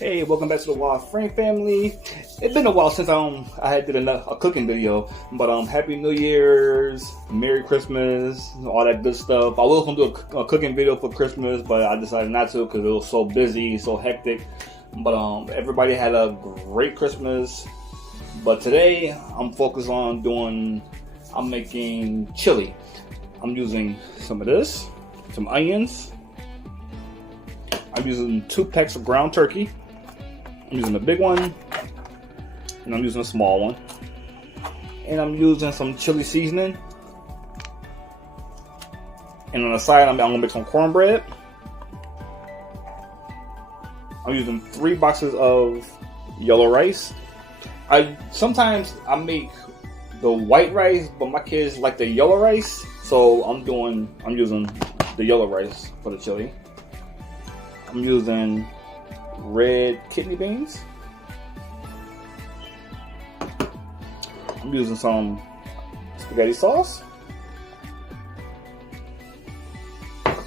Hey, welcome back to the Wild Frank family. It's been a while since I had did a cooking video, but Happy New Year's, Merry Christmas, all that good stuff. I was gonna do a cooking video for Christmas, but I decided not to because it was so busy, so hectic. But everybody had a great Christmas. But today I'm focused on I'm making chili. I'm using some of this, some onions. I'm using 2 packs of ground turkey. I'm using a big one, and I'm using a small one. And I'm using some chili seasoning. And on the side, I'm gonna make some cornbread. I'm using 3 boxes of yellow rice. Sometimes I make the white rice, but my kids like the yellow rice, so I'm using the yellow rice for the chili. I'm using red kidney beans. I'm using some spaghetti sauce.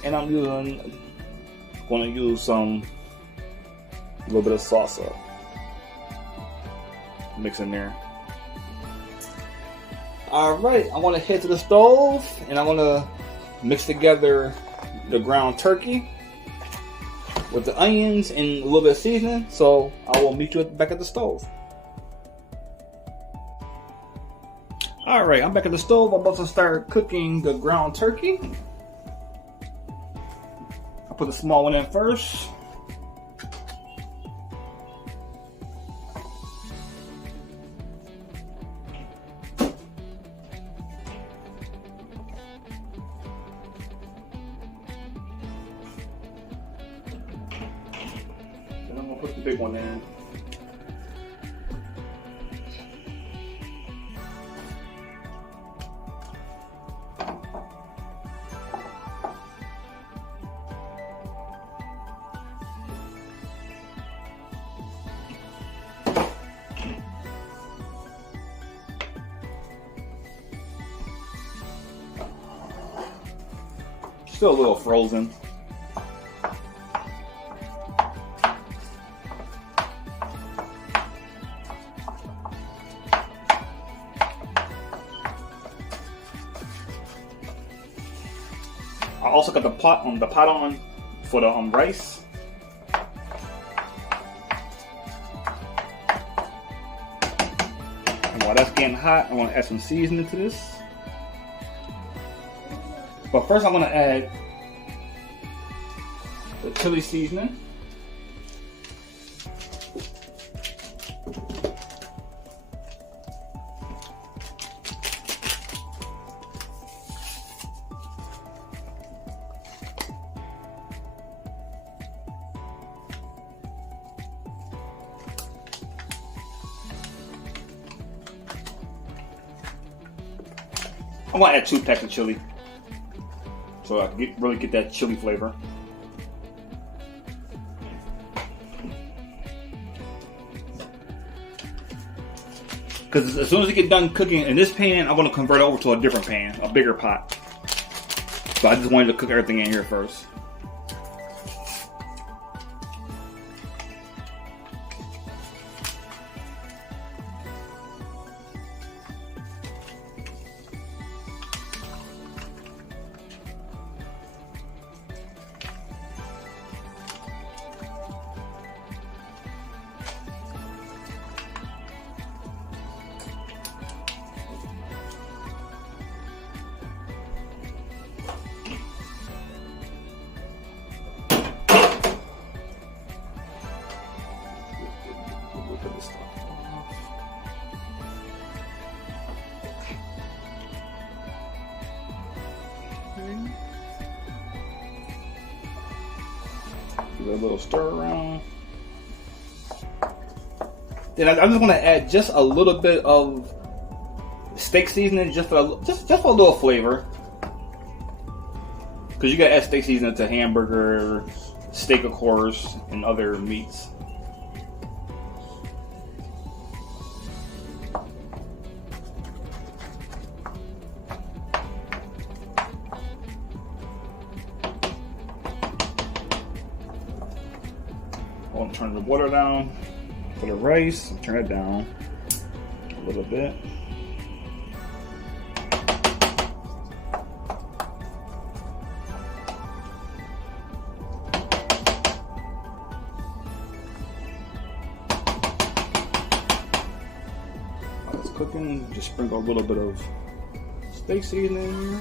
And I'm gonna use a little bit of salsa. Mix in there. Alright, I want to head to the stove and I want to mix together the ground turkey with the onions and a little bit of seasoning, so I will meet you back at the stove. Alright, I'm back at the stove. I'm about to start cooking the ground turkey. I'll put the small one in first. Put the big one in. Still a little frozen. I also got the pot on for the rice. And while that's getting hot, I want to add some seasoning to this. But first, I'm going to add the chili seasoning. I'm gonna add 2 packs of chili, so I can really get that chili flavor. Because as soon as you get done cooking in this pan, I'm gonna convert it over to a different pan, a bigger pot. So I just wanted to cook everything in here first. Give it a little stir around. Then I'm just gonna add just a little bit of steak seasoning, just for a little flavor. Because you gotta add steak seasoning to hamburger, steak of course, and other meats. I'll turn the water down for the rice. Turn it down a little bit. While it's cooking, just sprinkle a little bit of steak seasoning in here.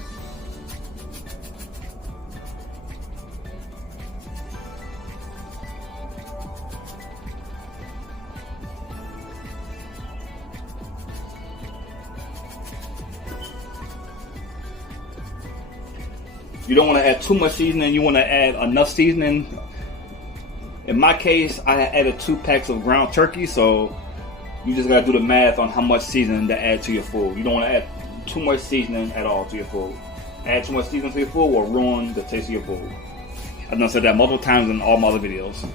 You don't want to add too much seasoning. You want to add enough seasoning. In my case, I added 2 packs of ground turkey, so you just got to do the math on how much seasoning to add to your food. You don't want to add too much seasoning at all to your food. Add too much seasoning to your food will ruin the taste of your food. I've done said that multiple times in all my other videos.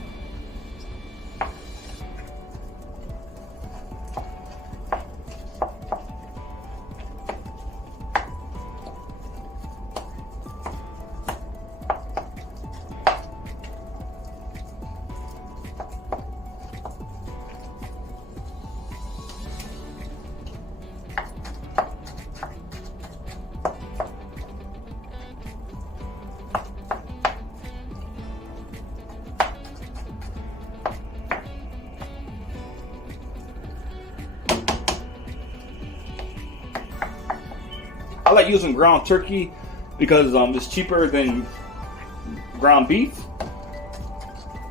I like using ground turkey because it's cheaper than ground beef,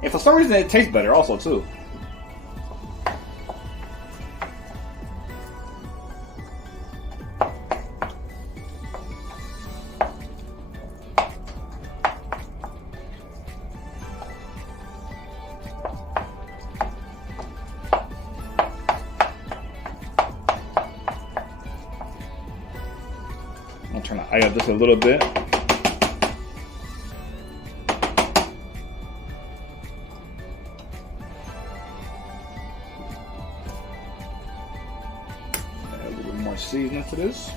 and for some reason it tastes better also too. I'm trying to eye up this a little bit. Add a little bit more seasoning to this.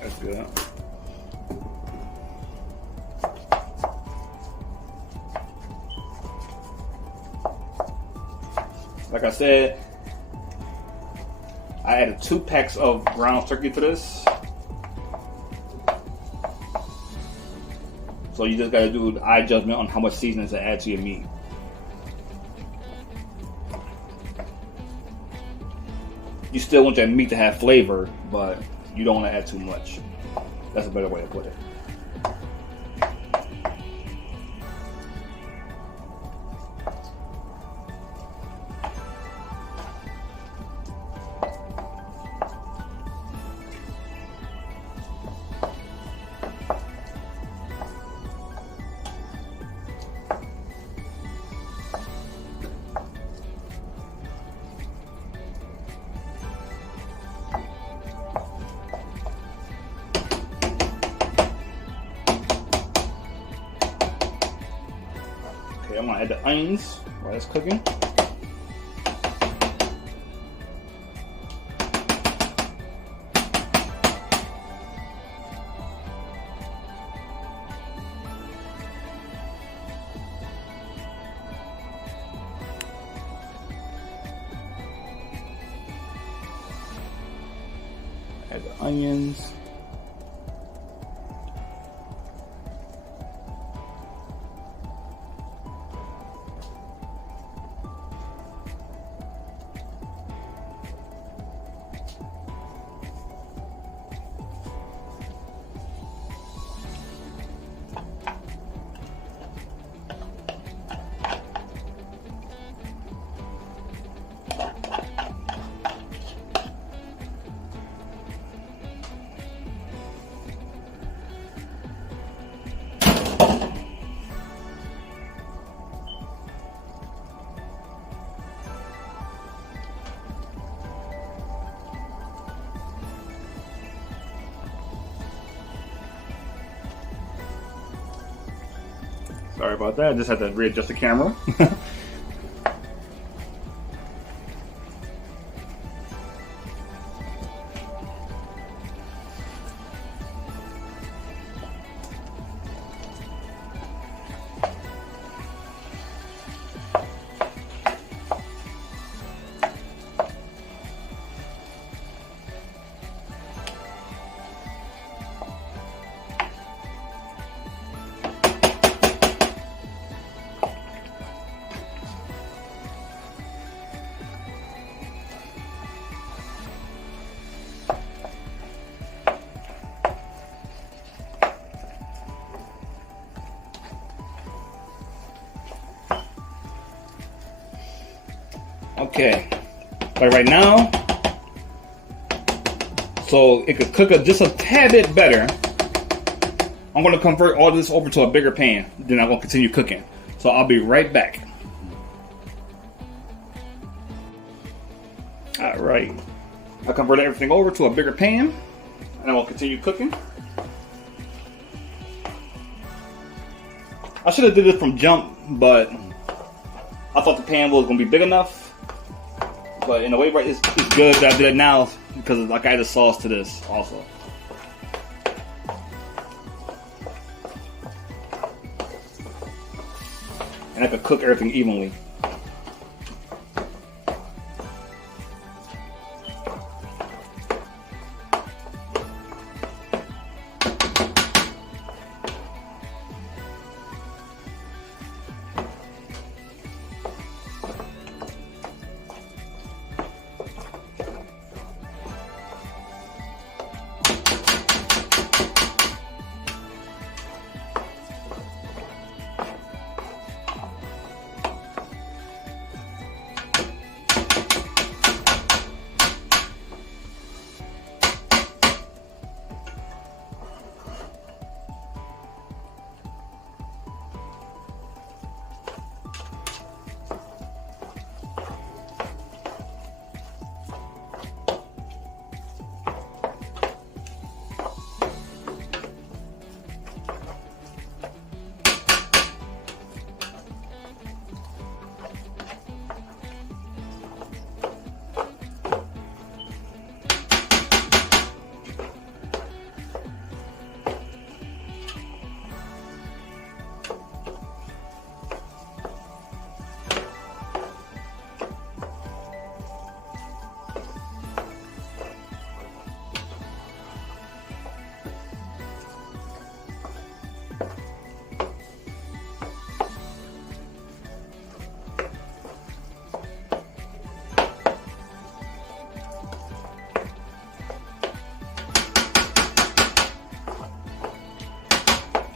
That's good. Like I said, I added 2 packs of ground turkey to this. So you just gotta do the eye judgment on how much seasoning to add to your meat. You still want your meat to have flavor, but you don't want to add too much. That's a better way to put it. Okay, I'm gonna add the onions while it's cooking. Add the onions. Sorry about that, I just had to readjust the camera. Okay, like right now, so it could cook just a tad bit better. I'm going to convert all this over to a bigger pan. Then I'm going to continue cooking. So I'll be right back. All right. I converted everything over to a bigger pan. And I'm going to continue cooking. I should have did this from jump, but I thought the pan was going to be big enough. But in a way, right, it's good that I did it now because like I added sauce to this also. And I could cook everything evenly.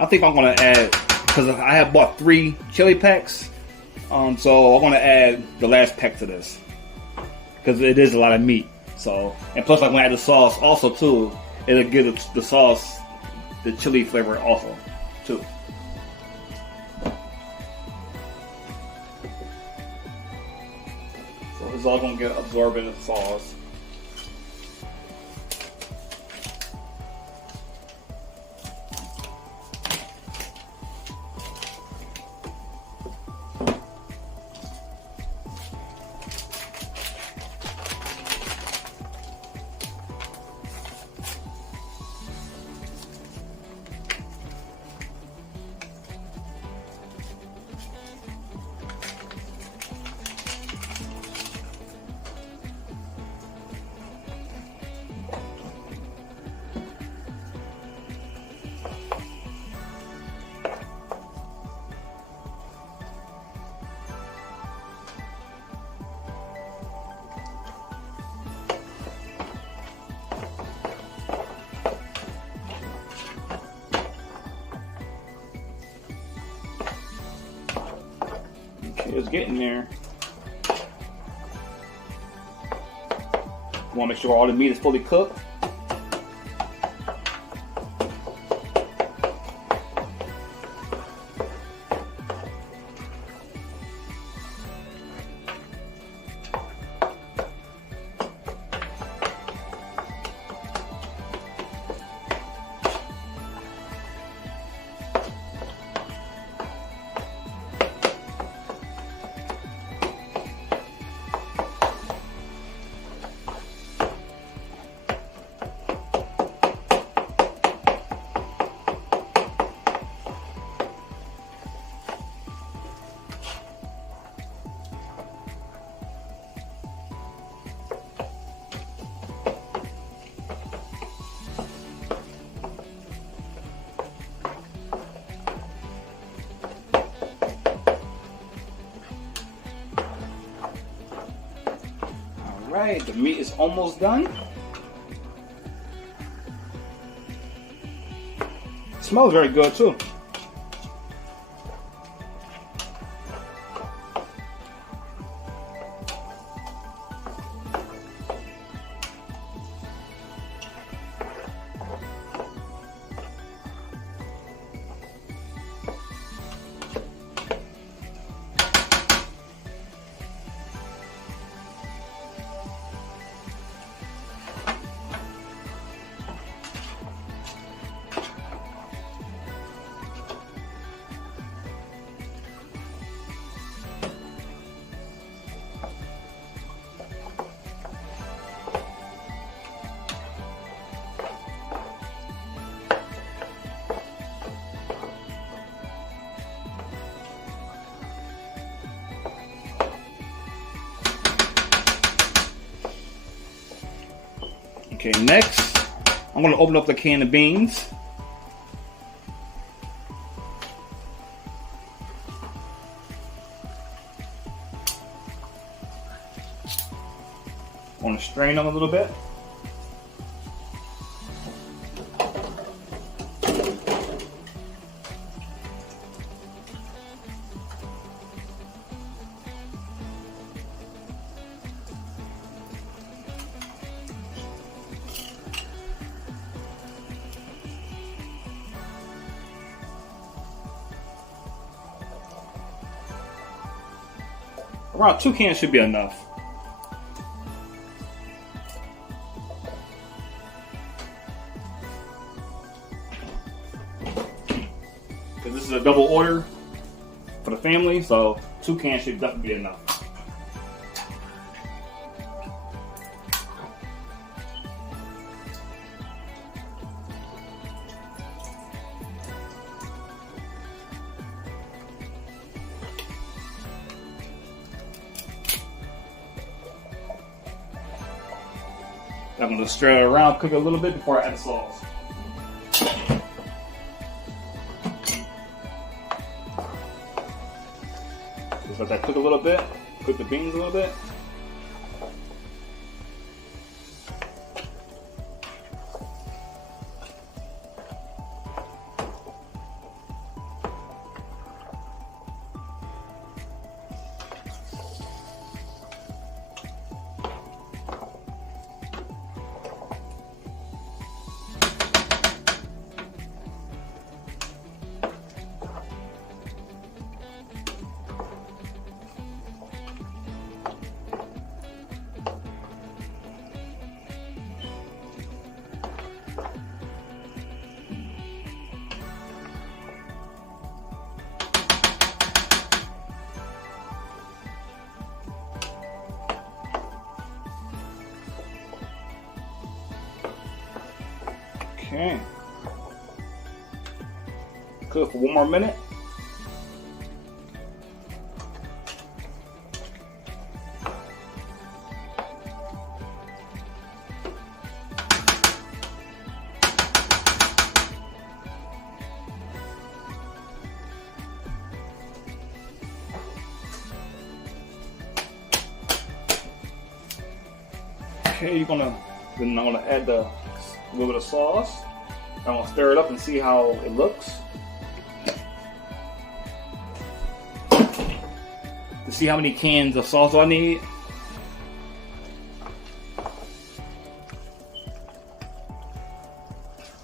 I think I'm gonna add, because I have bought 3 chili packs, so I'm gonna add the last pack to this because it is a lot of meat. So, and plus I'm gonna add the sauce also too. It'll give the sauce the chili flavor also too. So it's all gonna get absorbed in the sauce. It's getting there. Want to make sure all the meat is fully cooked. Alright, the meat is almost done. It smells very good too. Okay, next, I'm gonna open up the can of beans. I want to strain them a little bit. Around 2 cans should be enough. Because this is a double order for the family, so 2 cans should definitely be enough. I'm going to stir it around, cook it a little bit before I add the sauce. Just let that cook a little bit, cook the beans a little bit. Okay. Cook for 1 more minute. Okay, then I'm gonna add a little bit of sauce. I'm gonna stir it up and see how it looks. To see how many cans of sauce I need.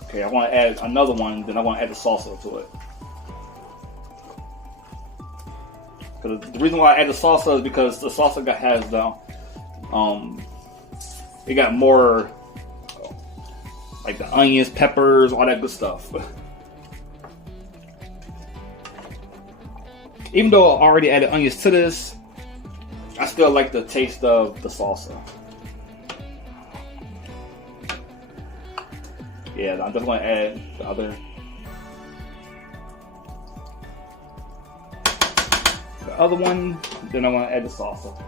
Okay, I want to add another one, then I want to add the salsa to it. Because the reason why I add the salsa is because the salsa has the it got more like the onions, peppers, all that good stuff. Even though I already added onions to this, I still like the taste of the salsa. Yeah, I just want to add the other one, then I want to add the salsa.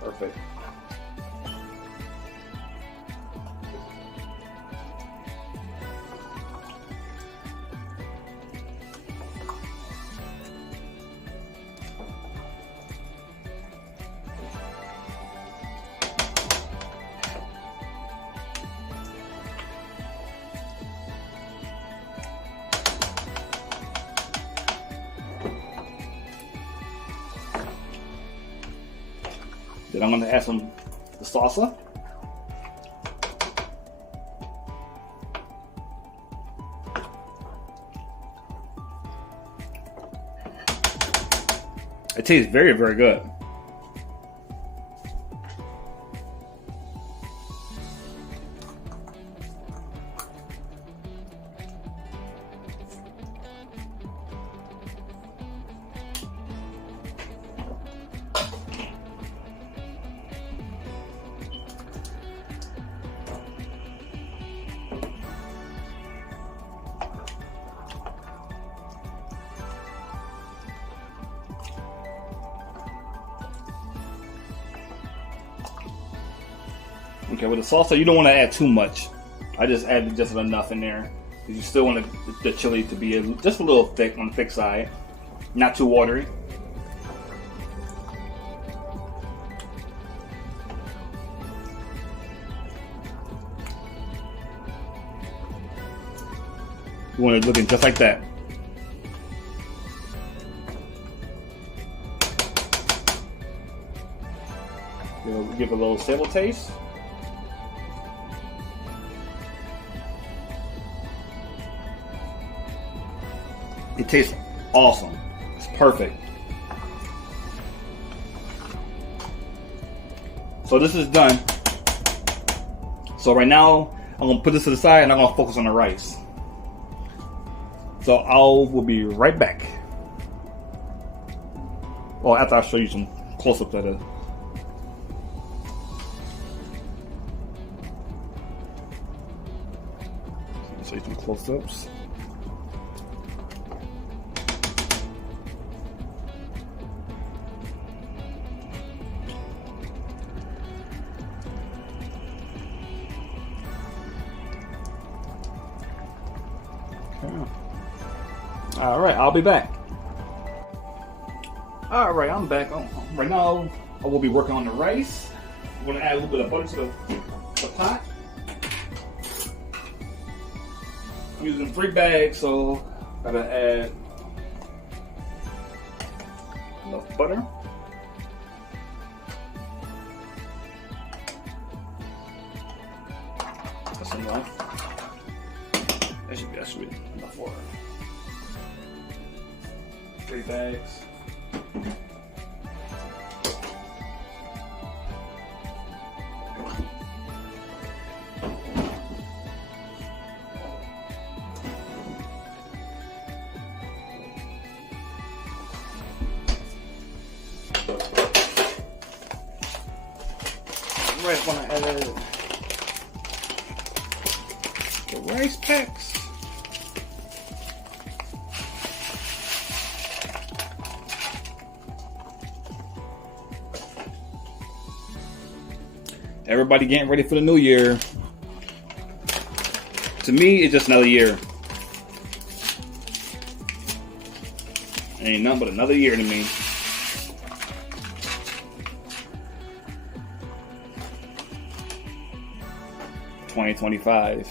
Perfect. Then I'm going to add the salsa. It tastes very, very good. Okay, with the salsa, you don't want to add too much. I just added just enough in there. You still want the chili to be just a little thick, on the thick side, not too watery. You want it looking just like that. Give it a little savour taste. It tastes awesome. It's perfect. So this is done. So right now, I'm gonna put this to the side and I'm gonna focus on the rice. So I will be right back. Well, after I show you some close-ups of it. Show you some close-ups. All right, I'll be back. All right, I'm back. Right now, I will be working on the rice. I'm gonna add a little bit of butter to the pot. I'm using 3 bags, so gotta add enough butter. That's enough. That should be enough water. 3 bags. Right when I added the rice packs. Everybody getting ready for the new year. To me, it's just another year. Ain't nothing but another year to me. $2025.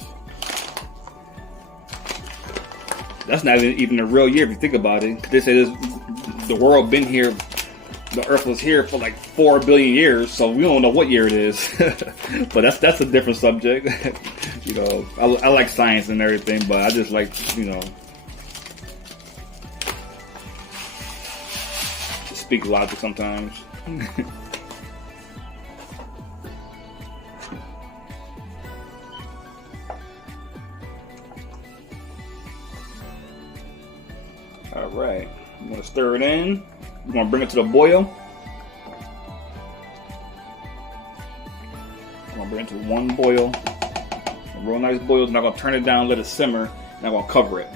That's not even a real year if you think about it. They say the world been here, the Earth was here for like 4 billion years, so we don't know what year it is. But that's a different subject. You know, I like science and everything, but I just like, you know, to speak logic sometimes. All right, I'm gonna stir it in. I'm gonna bring it to the boil. I'm gonna bring it to one boil, a real nice boil. Then I'm gonna turn it down, let it simmer, and I'm gonna cover it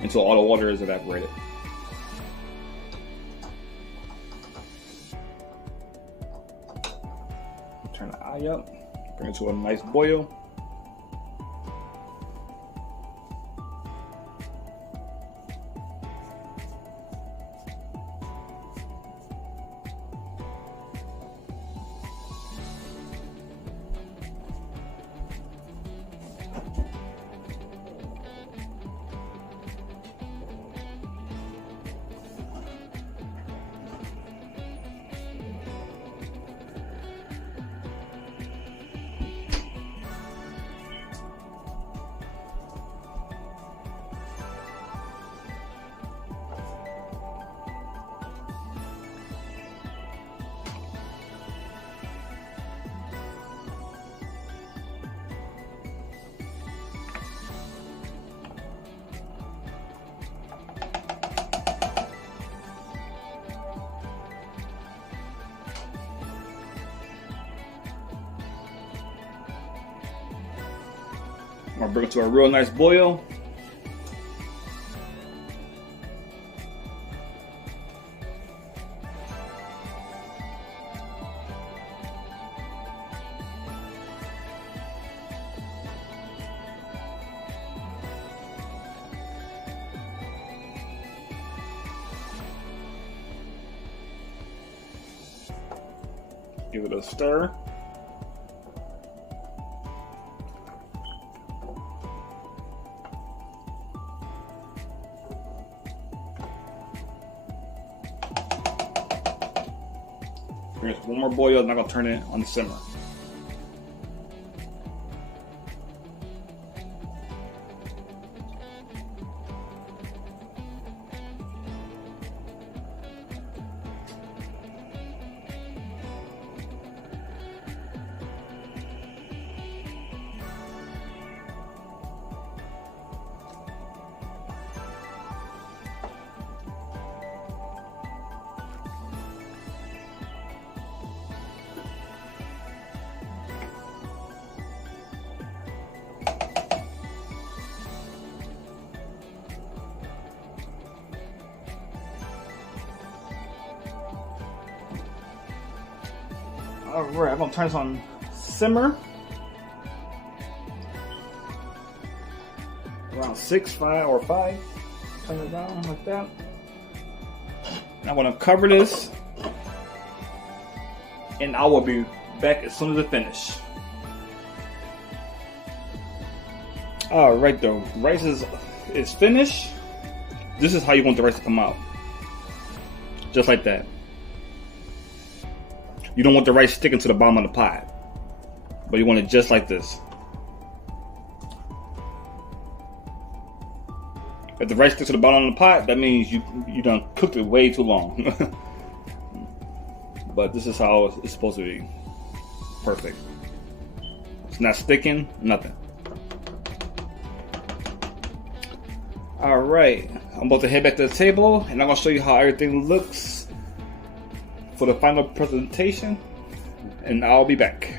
until all the water is evaporated. Turn the eye up, bring it to a nice boil. I'm gonna bring it to a real nice boil. Give it a stir. Here's one more boil, and I'm gonna turn it on the simmer. Alright, I'm gonna turn this on simmer. Around 6, 5, or 5. Turn it down like that. And I'm gonna cover this. And I will be back as soon as I finish. Alright, the rice is finished. This is how you want the rice to come out. Just like that. You don't want the rice sticking to the bottom of the pot, but you want it just like this. If the rice sticks to the bottom of the pot, that means you done cooked it way too long. But this is how it's supposed to be. Perfect. It's not sticking, nothing. Alright, I'm about to head back to the table, and I'm going to show you how everything looks for the final presentation, and I'll be back.